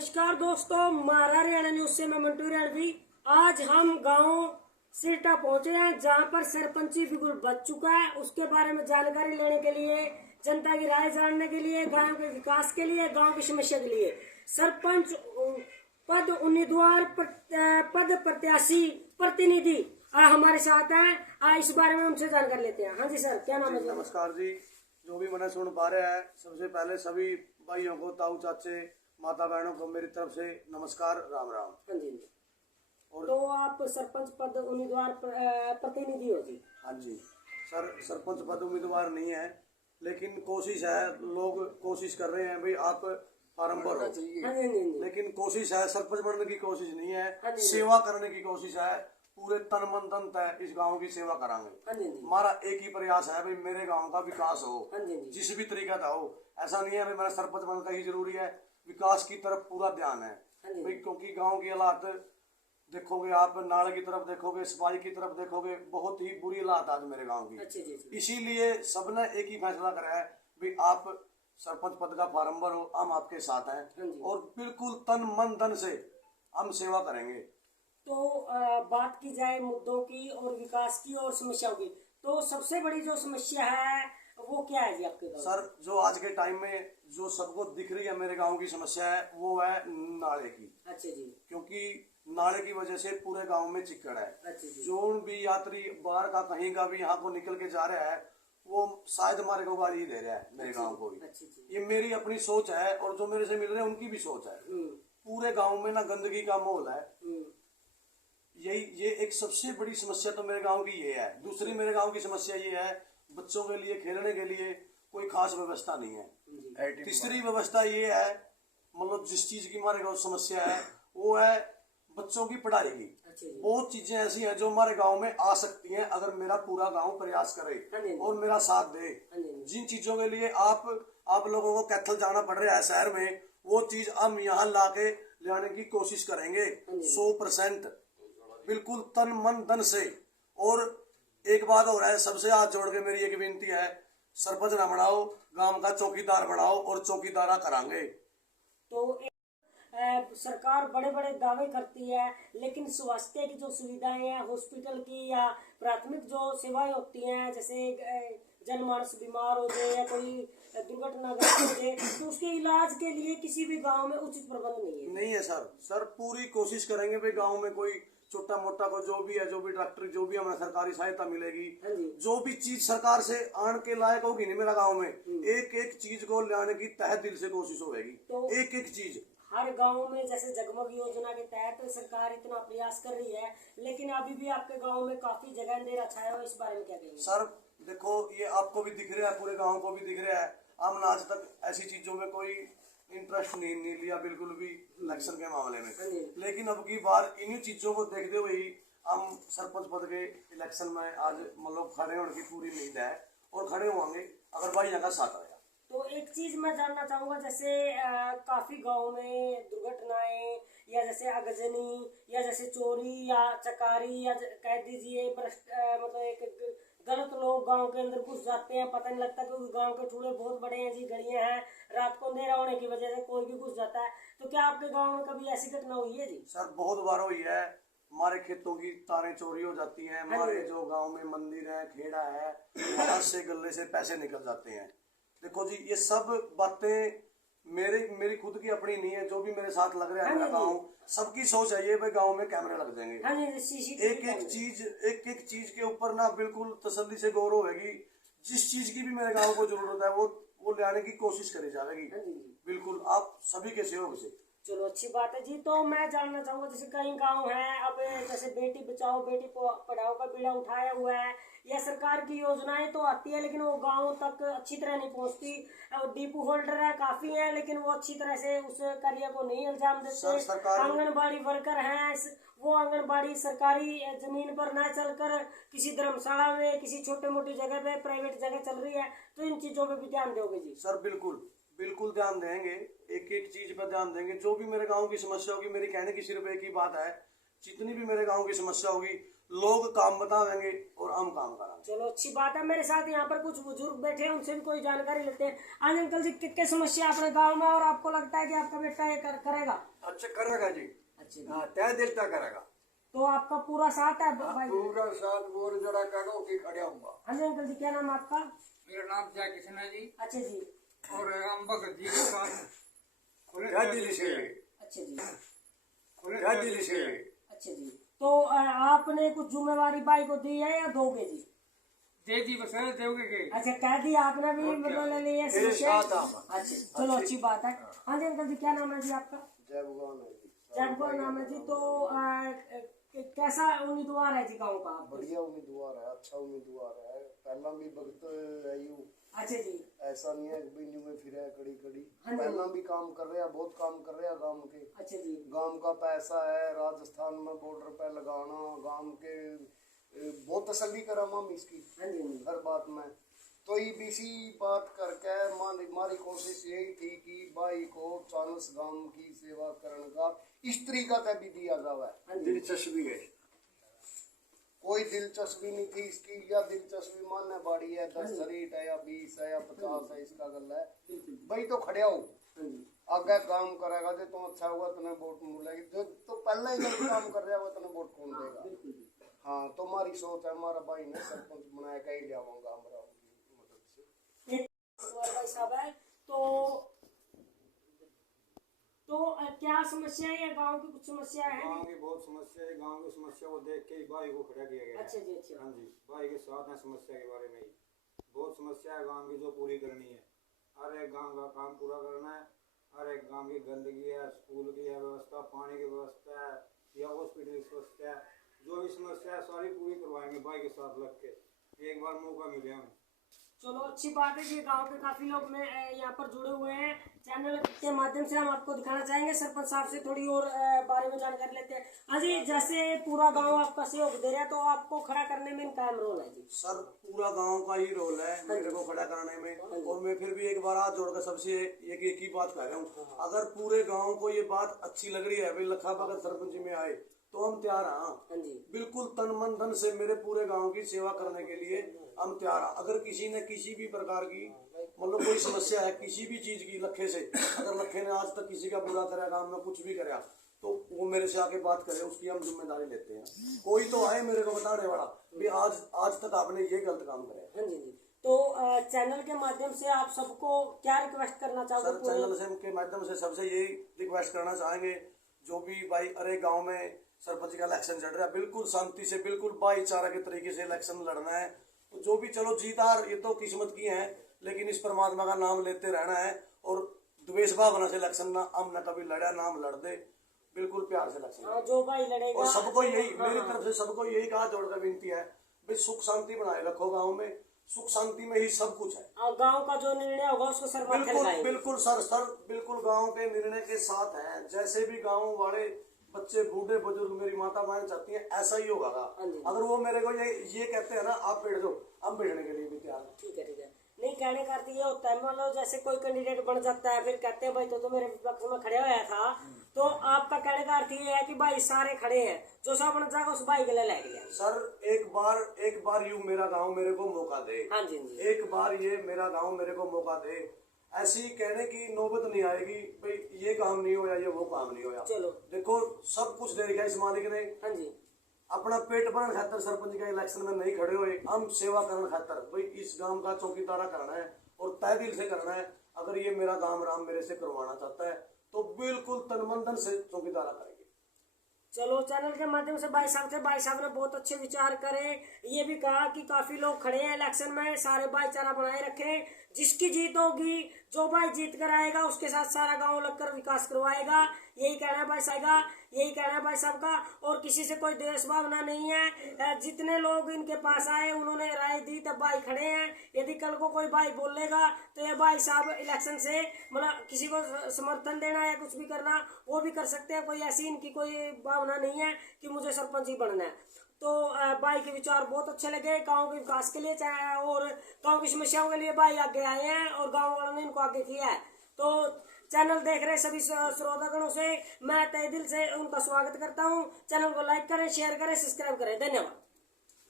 नमस्कार दोस्तों, मारा हरियाणा न्यूज से मैं मंटू रणवी। आज हम गांव सिरटा पहुंचे हैं जहां पर सरपंची बिल्कुल बच चुका है। उसके बारे में जानकारी लेने के लिए, जनता की राय जानने के लिए, गांव के विकास के लिए, गांव की समस्या के लिए सरपंच पद उम्मीदवार पद प्रत्याशी प्रतिनिधि हमारे साथ हैं। इस बारे में हमसे जानकारी लेते हैं। हाँ जी सर, क्या नाम है? नमस्कार जी, जो भी मैंने सुन पा रहे हैं, सबसे पहले सभी भाइयों को, ताऊ चाचे, माता बहनों को मेरी तरफ से नमस्कार, राम राम। हाँ जी। और तो आप सरपंच पद उम्मीदवार प्रतिनिधि हो जी? हाँ जी सर, सरपंच पद उम्मीदवार नहीं है, लेकिन कोशिश है, लोग कोशिश कर रहे हैं भाई आप फार्म भरो। हाँ जी। लेकिन कोशिश है, सरपंच बनने की कोशिश नहीं हाँ है, जी। सेवा करने की कोशिश है। पूरे तन मन धन तय इस गांव की सेवा करांगे। हाँ जी। हमारा एक ही प्रयास है भाई, मेरे गांव का विकास हो, हाँ जी। जिस भी तरीका का हो। ऐसा नहीं है भाई मेरा सरपंच बनना ही जरूरी है, विकास की तरफ पूरा ध्यान है भाई, क्योंकि गांव की हालात देखोगे आप, नाले की तरफ देखोगे, सफाई की तरफ देखोगे, बहुत ही बुरी हालात आज मेरे गांव की। इसीलिए सबने एक ही फैसला करा है भाई आप सरपंच पद का फार्म भरो, हम आपके साथ हैं और बिल्कुल तन मन धन से हम सेवा करेंगे। तो बात की जाए मुद्दों की और विकास की और समस्याओं की, तो सबसे बड़ी जो समस्या है वो क्या है जी आपके गाँव? सर, जो आज के टाइम में जो सबको दिख रही है मेरे गांव की समस्या है, वो है नाले की। अच्छा जी। क्योंकि नाले की वजह से पूरे गांव में चिक्कड़ है। अच्छा जी। जो भी यात्री बाहर का कहीं का भी यहाँ को निकल के जा रहा है, वो शायद हमारे को गाली दे रहा है मेरे गांव को भी। अच्छा जी। ये मेरी अपनी सोच है और जो मेरे से मिल रहे हैं उनकी भी सोच है। पूरे गांव में ना गंदगी का माहौल है। ये एक सबसे बड़ी समस्या तो मेरे गांव की ये है। दूसरी मेरे गांव की समस्या ये है, बच्चों के लिए खेलने के लिए कोई खास व्यवस्था नहीं है। तीसरी व्यवस्था ये है, मतलब जिस चीज की हमारे गांव समस्या है वो है बच्चों की पढ़ाई की। बहुत चीजें ऐसी हैं जो हमारे गांव में आ सकती हैं अगर मेरा पूरा गांव प्रयास करे और मेरा साथ दे। जिन चीजों के लिए आप लोगों को कैथल जाना पड़ रहा है शहर में, वो चीज हम यहाँ लाके लाने की कोशिश करेंगे 100%, बिल्कुल तन मन धन से। और एक बात और है, सबसे हाथ जोड़ के मेरी एक विनती है, सरपंच ना बनाओ, गांव का चौकीदार बनाओ और चौकीदारा करांगे। तो सरकार बड़े बड़े दावे करती है, लेकिन स्वास्थ्य की जो सुविधाएं हैं, हॉस्पिटल की या प्राथमिक जो सेवाएं होती हैं, जैसे जनमानस बीमार हो जाए या कोई दुर्घटनाग्रस्त हो जाए, तो उसके इलाज के लिए किसी भी गांव में उचित प्रबंध नहीं है सर पूरी कोशिश करेंगे भाई गांव में कोई छोटा मोटा को जो भी है, जो भी डॉक्टर, जो भी हमें सरकारी सहायता मिलेगी, जो भी चीज सरकार से आने के लायक होगी नहीं मेरा गांव में, एक एक चीज को लाने की तहे दिल से कोशिश होगी। तो एक एक चीज हर गांव में, जैसे जगमग योजना के तहत सरकार इतना प्रयास कर रही है, लेकिन अभी भी आपके गांव में काफी जगह अंधेरा छाया हुआ, इस बारे में क्या कहेंगे? सर देखो, ये आपको भी दिख रहा है, पूरे गाँव को भी दिख रहा है, हमने आज तक ऐसी चीजों में कोई इंटरेस्ट नहीं लिया बिल्कुल भी इलेक्शन के मामले में। लेकिन अब की बार इन्हीं चीजों को देखते हुए ही हम सरपंच पद के इलेक्शन में आज मतलब खड़े होने की पूरी उम्मीद है और खड़े होंगे अगर भाई यहाँ का साथ आया। तो एक चीज मैं जानना चाहूंगा, जैसे काफी गांव में दुर्घटनाएं या जैसे आगजनी या जैसे चोरी या चकारी या कह दीजिए मतलब एक गलत लोग गांव के अंदर घुस जाते हैं, पता नहीं लगता, क्योंकि गांव के ठूड़े बहुत बड़े हैं जी, गलियां हैं, रात को अंधेरा होने की वजह से कोई भी घुस जाता है। तो क्या आपके गांव में कभी ऐसी घटना हुई है जी? सर बहुत बार हुई है, हमारे खेतों की तारें चोरी हो जाती हैं, हमारे जो गांव में मंदिर है, खेड़ा है, वहां से गले से पैसे निकल जाते हैं। देखो जी, ये सब बातें मेरी खुद की अपनी नहीं है, जो भी मेरे साथ लग रहा है मेरा गाँव, सबकी सोच है ये भाई गाँव में कैमरे लग जाएंगे। एक एक चीज के ऊपर ना बिल्कुल तसल्ली से गौर होगी। जिस चीज की भी मेरे गाँव को जरूरत है वो लाने की कोशिश करी जाएगी, बिल्कुल आप सभी के सहयोग से। चलो अच्छी बात है जी। तो मैं जानना चाहूंगा, जैसे कई गांव हैं, अब जैसे बेटी बचाओ बेटी पढ़ाओ का बीड़ा उठाया हुआ है, या सरकार की योजनाएं तो आती है लेकिन वो गांव तक अच्छी तरह नहीं पहुंचती। डीपू होल्डर है काफी है, लेकिन वो अच्छी तरह से उस कार्य को नहीं अंजाम देते। आंगनबाड़ी वर्कर हैं, वो आंगनबाड़ी सरकारी जमीन पर न चलकर किसी धर्मशाला में, किसी छोटे मोटी जगह पे, प्राइवेट जगह चल रही है, तो इन चीजों पे भी ध्यान दोगे जी? सर बिल्कुल ध्यान देंगे, एक एक चीज पर ध्यान देंगे। जो भी मेरे गांव की समस्या होगी, मेरी कहने की सिर्फ एक ही बात है जितनी भी मेरे गांव की समस्या होगी लोग काम बतावेंगे और हम काम कराएंगे। चलो अच्छी बात है। मेरे साथ यहाँ पर कुछ बुजुर्ग बैठे हैं, उनसे भी कोई जानकारी लेते हैं। आज अंकल जी कितने समस्या अपने गांव में, और आपको लगता है कि आपका बेटा ये करेगा? अच्छा करेगा जी। अच्छा, हाँ तय दिलता करेगा। तो आपका पूरा साथ है भाई? पूरा साथ बोर जरा करो कि खड़ा हुआ। हाँ जी अंकल जी, क्या नाम है आपका? मेरा नाम जय किशन है जी, अच्छा जी। और हम भगत जी के साथ खुले क्या दिल से अच्छा जी। क्या दिल से अच्छा जी। तो आपने कुछ जिम्मेवारी भाई को दी है या दोगे जी? दे दी बस दोगे के। अच्छा, कह दी आपने भी, मतलब ले लिया तेरे समस्या? साथ हम। अच्छा चलो अच्छी बात है। हाँ जी अंकल जी, क्या नाम है जी आपका? जय भगवान है जी। जयपुर नाम है जी। तो कैसा उम्मीदवार है जी गाँव का? बढ़िया उम्मीदवार है, अच्छा उम्मीदवार है। पहला भी भगत है यू, अच्छा जी। ऐसा नहीं है कि न्यू में फिर कड़ी कड़ी। हाँ जी। पहला भी काम कर रहे हैं, बहुत काम कर रहे हैं गांव के। अच्छा जी। गांव का पैसा है राजस्थान में बॉर्डर पे लगाना, गांव के बहुत तसल्ली करा हम इसकी हाँ जी, हाँ जी। हर बात में। तो ये इसी बात करके हमारी कोशिश यही थी कि भाई को चालीस गांव की सेवा करने का इस तरीका का भी दिया जावा है। दिलचस्पी है। कोई दिलचस्पी नहीं थी इसकी, या दिलचस्पी मानने बाड़ी है 10 शरीट है या 20 है या 50 है, इसका गल है भाई तो खड़े हो आगे काम करेगा जो तुम अच्छा हुआ तुम्हें वोट मिलेगी। जो तो पहले ही जब काम कर रहा है वो तुम्हें वोट कौन देगा? हाँ तो हमारी सोच है, हमारा भाई ने सरपंच बनाया का ही लियाऊंगा हमारा मदद से। भाई साहब है तो क्या समस्या है? गांव की कुछ समस्या है? गांव की बहुत समस्या है, गांव की समस्या को देख के ही भाई को खड़ा किया गया है। अच्छा जी। अच्छा हाँ जी, भाई के साथ है समस्या के बारे में ही। बहुत समस्या है गांव की जो पूरी करनी है। हर एक गांव का काम पूरा करना है। हर एक गांव की गंदगी है, स्कूल की है व्यवस्था, पानी की व्यवस्था है या हॉस्पिटल की व्यवस्था है, जो भी समस्या है सारी पूरी करवाएंगे भाई के साथ लग के। एक बार मौका मिले हमें। चलो अच्छी बात है कि गांव के काफी लोग में यहाँ पर जुड़े हुए हैं। चैनल के माध्यम से हम आपको दिखाना चाहेंगे। सरपंच साहब से थोड़ी और बारे में जानकारी लेते हैं। हाँ जी, जैसे पूरा गांव आपका सहयोग दे रहा है, तो आपको खड़ा करने में इनका अहम रोल है जी? सर पूरा गांव का ही रोल है मेरे को खड़ा कराने में। और मैं फिर भी एक बार हाथ जोड़कर सबसे एक ही बात कह रहा हूँ, अगर पूरे गांव को ये बात अच्छी लग रही है भाई लखा भगत सरपंच में आए तो हम तैयार हैं। हाँ जी। बिल्कुल तन मन धन से मेरे पूरे गांव की सेवा करने के लिए हम तैयार हैं। अगर किसी ने किसी भी प्रकार की मतलब कोई समस्या है किसी भी चीज की लखे से, अगर लखे ने आज तक किसी का बुरा करा गांव में कुछ भी करा तो वो मेरे से आके बात करे, उसकी हम जिम्मेदारी लेते हैं। कोई तो आए मेरे को बताने वाला भी आज तक आपने ये गलत काम करे। हाँ जी जी। तो चैनल के माध्यम से आप सबको क्या रिक्वेस्ट करना चाहोगे? सर चैनल से के माध्यम से सबसे यही रिक्वेस्ट करना चाहेंगे, जो भी भाई अरे गांव में सरपंच का इलेक्शन चल रहा है बिल्कुल शांति से, बिल्कुल भाईचारा के तरीके से इलेक्शन लड़ना है। तो जो भी चलो जीत हार ये तो किस्मत की है, लेकिन इस परमात्मा का नाम लेते रहना है। और द्वेष भावना से इलेक्शन ना हम न कभी लड़ा ना हम लड़ दे, बिल्कुल प्यार से इलेक्शन। जो भाई लड़ेगा और सबको यही मेरी तरफ से सबको यही कहा जोड़कर विनती है भाई सुख शांति बनाए रखो गाँव में। सुख शांति में ही सब कुछ है। गांव का जो निर्णय होगा उसको सर माथे लगाएंगे। बिल्कुल सर बिल्कुल गांव के निर्णय के साथ है। जैसे भी गांव वाले बच्चे बूढ़े बुजुर्ग मेरी माता बहन चाहती हैं ऐसा ही होगा। अगर वो मेरे को ये कहते हैं ना आप बैठ जाओ, हम बैठने के लिए भी तैयार हैं। ठीक है ठीक है। नहीं कहने का अर्थ ये होता है, मान लो जैसे कोई कैंडिडेट बन जाता है फिर कहते हैं भाई तो मेरे विपक्ष में खड़े हुआ था, तो आपका कहने का अर्थ ये है कि भाई सारे खड़े हैं, जो सब बन जाएगा उस भाई के लिए लग गया। सर एक बार यूं मेरा गांव मेरे को मौका दे। हाँ जी जी। एक बार ये मेरा गांव मेरे को मौका दे, ऐसी कहने की नौबत नहीं आएगी भाई ये काम नहीं होया ये वो काम नहीं होया। चलो देखो सब कुछ दे दिया इस मालिक ने। हाँ जी। अपना पेट भरने खातर सरपंच का इलेक्शन में नहीं खड़े हुए, हम सेवा करने खातर भाई इस गांव का चौकीदारा करना है और तय दिल से करना है। अगर ये मेरा काम राम मेरे से करवाना चाहता है तो बिल्कुल तन मन धन से चौकीदारा करेंगे। चलो चैनल के माध्यम से भाई साहब ने बहुत अच्छे विचार करे। ये भी कहा कि काफी लोग खड़े हैं इलेक्शन में, सारे भाईचारा बनाए रखें। जिसकी जीत होगी, जो भाई जीत कर आएगा उसके साथ सारा गांव लगकर विकास करवाएगा। यही कहना है भाई साहब का, यही कहना है भाई साहब का। और किसी से कोई द्वेष भावना नहीं है। जितने लोग इनके पास आए उन्होंने राय दी तब भाई खड़े हैं। यदि कल को कोई भाई बोलेगा तो ये भाई साहब इलेक्शन से मतलब किसी को समर्थन देना या कुछ भी करना वो भी कर सकते हैं। कोई ऐसी इनकी कोई भावना नहीं है कि मुझे सरपंच ही बनना है। तो भाई के विचार बहुत अच्छे लगे गांव के विकास के लिए, चाहे और गांव की समस्याओं के लिए भाई आगे आए हैं और गांव वालों ने इनको आगे किया है। तो चैनल देख रहे सभी श्रोतागणों से मैं तहे दिल से उनका स्वागत करता हूं। चैनल को लाइक करें, शेयर करें, सब्सक्राइब करें। धन्यवाद।